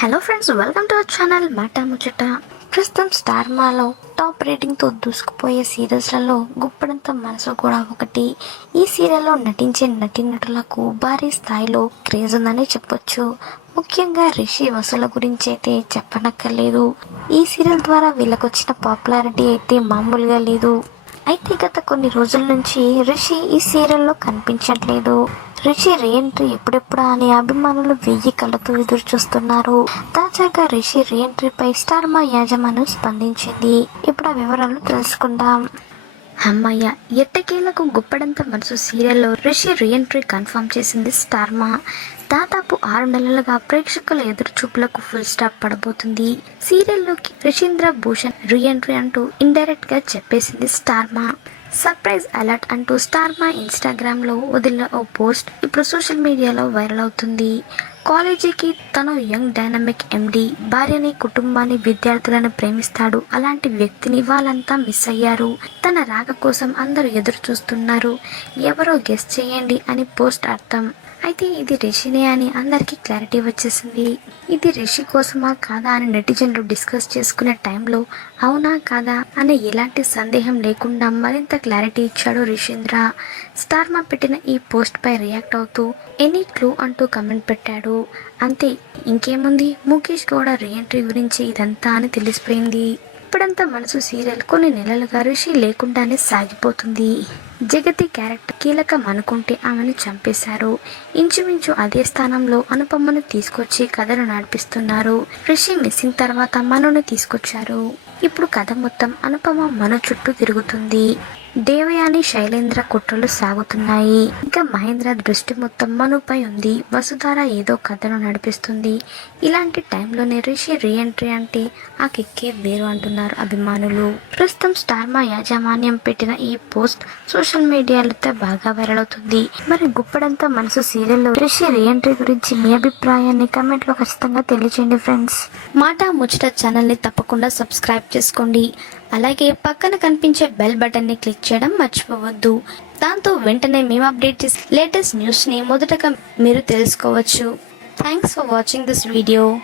Hello friends welcome to our channel మాట ముచ్చట ప్రస్తుతం స్టార్ మాలో టాప్ రేటింగ్తో దూసుకుపోయే సీరియల్స్లలో గుప్పడంత మనసు కూడా ఒకటి. ఈ సీరియల్లో నటించే నటీనటులకు భారీ స్థాయిలో క్రేజ్ ఉందని చెప్పొచ్చు. ముఖ్యంగా రిషి వసూల గురించి అయితే చెప్పనక్కర్లేదు. ఈ సీరియల్ ద్వారా వీళ్ళకు వచ్చిన పాపులారిటీ అయితే మామూలుగా లేదు. అయితే గత కొన్ని రోజుల నుంచి రిషి ఈ సీరియల్లో కనిపించట్లేదు. రిషి రీఎంట్రీ ఎప్పుడెప్పుడా అని అభిమానులు వెయ్యి కళ్ళతో ఎదురు చూస్తున్నారు. తాజాగా రిషి రీఎంట్రీపై స్టార్ మా యాజమాన్యం స్పందించింది. ఇప్పుడు ఆ వివరాలు తెలుసుకుందాం. అమ్మయ్య ఎట్టకేలకు గుప్పడంత మనసు సీరియల్లో రిషి రీఎంట్రీ కన్ఫర్మ్ చేసింది స్టార్మా దాదాపు ఆరు నెలలుగా ప్రేక్షకుల ఎదురుచూపులకు ఫుల్ స్టాప్ పడబోతుంది. సీరియల్లోకి రిషీంద్ర భూషణ్ రీఎంట్రీ అంటూ ఇండైరెక్ట్గా చెప్పేసింది స్టార్మా. సర్ప్రైజ్ అలర్ట్ అంటూ స్టార్మా ఇన్స్టాగ్రామ్లో వదిలిన ఓ పోస్ట్ ఇప్పుడు సోషల్ మీడియాలో వైరల్ అవుతుంది. కాలేజీకి తను యంగ్ డైనమిక్ ఎండి భార్యని కుటుంబాన్ని విద్యార్థులను ప్రేమిస్తాడు. అలాంటి వ్యక్తిని వాళ్ళంతా మిస్ అయ్యారు. తన రాక కోసం అందరూ ఎదురు చూస్తున్నారు ఎవరో గెస్ట్ చేయండి అని పోస్ట్ అర్థం. అయితే ఇది రిషినే అని అందరికీ క్లారిటీ వచ్చేసింది. ఇది రిషి కోసమా కాదా అని నెటిజన్లు డిస్కస్ చేసుకునే టైంలో అవునా కాదా అనే ఎలాంటి సందేహం లేకుండా మరింత క్లారిటీ ఇచ్చాడు రిషేంద్ర. స్టార్మా పెట్టిన ఈ పోస్ట్ పై రియాక్ట్ అవుతూ ఎనీ క్లూ అంటూ కమెంట్ పెట్టాడు. అంతే ఇంకేముంది? ముఖేష్ గౌడ రీఎంట్రీ గురించి ఇదంతా అని తెలిసిపోయింది. ఇప్పుడంతా మనసు సీరియల్ కొన్ని నెలలుగా ఋషి లేకుండానే సాగిపోతుంది. జగతి క్యారెక్టర్ కీలకం అనుకుంటే ఆమెను చంపేశారు. ఇంచుమించు అదే స్థానంలో అనుపమ్మను తీసుకొచ్చి కథను నడిపిస్తున్నారు. ఋషి మిస్సింగ్ తర్వాత మనను తీసుకొచ్చారు. ఇప్పుడు కథ మొత్తం అనుపమ మను చుట్టూ తిరుగుతుంది. దేవయాని శైలేంద్ర కుట్రలు సాగుతున్నాయి. ఇంకా మహేంద్ర దృష్టి మొత్తం మనుపై ఉంది. వసుధార ఏదో కథను నడిపిస్తుంది. ఇలాంటి టైంలోనే రిషి రీఎంట్రీ అంటే ఆ కిక్కే వేరు అంటున్నారు అభిమానులు. ప్రస్తుతం స్టార్ మా యాజమాన్యం పెట్టిన ఈ పోస్ట్ సోషల్ మీడియాలతో బాగా వైరల్ అవుతుంది. మరి గుప్పడంతా మనసు సీరియల్లో రిషి రీఎంట్రీ గురించి మీ అభిప్రాయాన్ని కమెంట్లో ఖచ్చితంగా తెలియచేయండి ఫ్రెండ్స్. మాట ముచ్చట ఛానల్ని తప్పకుండా సబ్స్క్రైబ్ చేసుకోండి. అలాగే పక్కన కనిపించే బెల్ బటన్ని క్లిక్ చేయడం మర్చిపోవద్దు. దాంతో వెంటనే మేము అప్డేట్ చేసే లేటెస్ట్ న్యూస్ని మొదటగా మీరు తెలుసుకోవచ్చు. Thanks for watching this video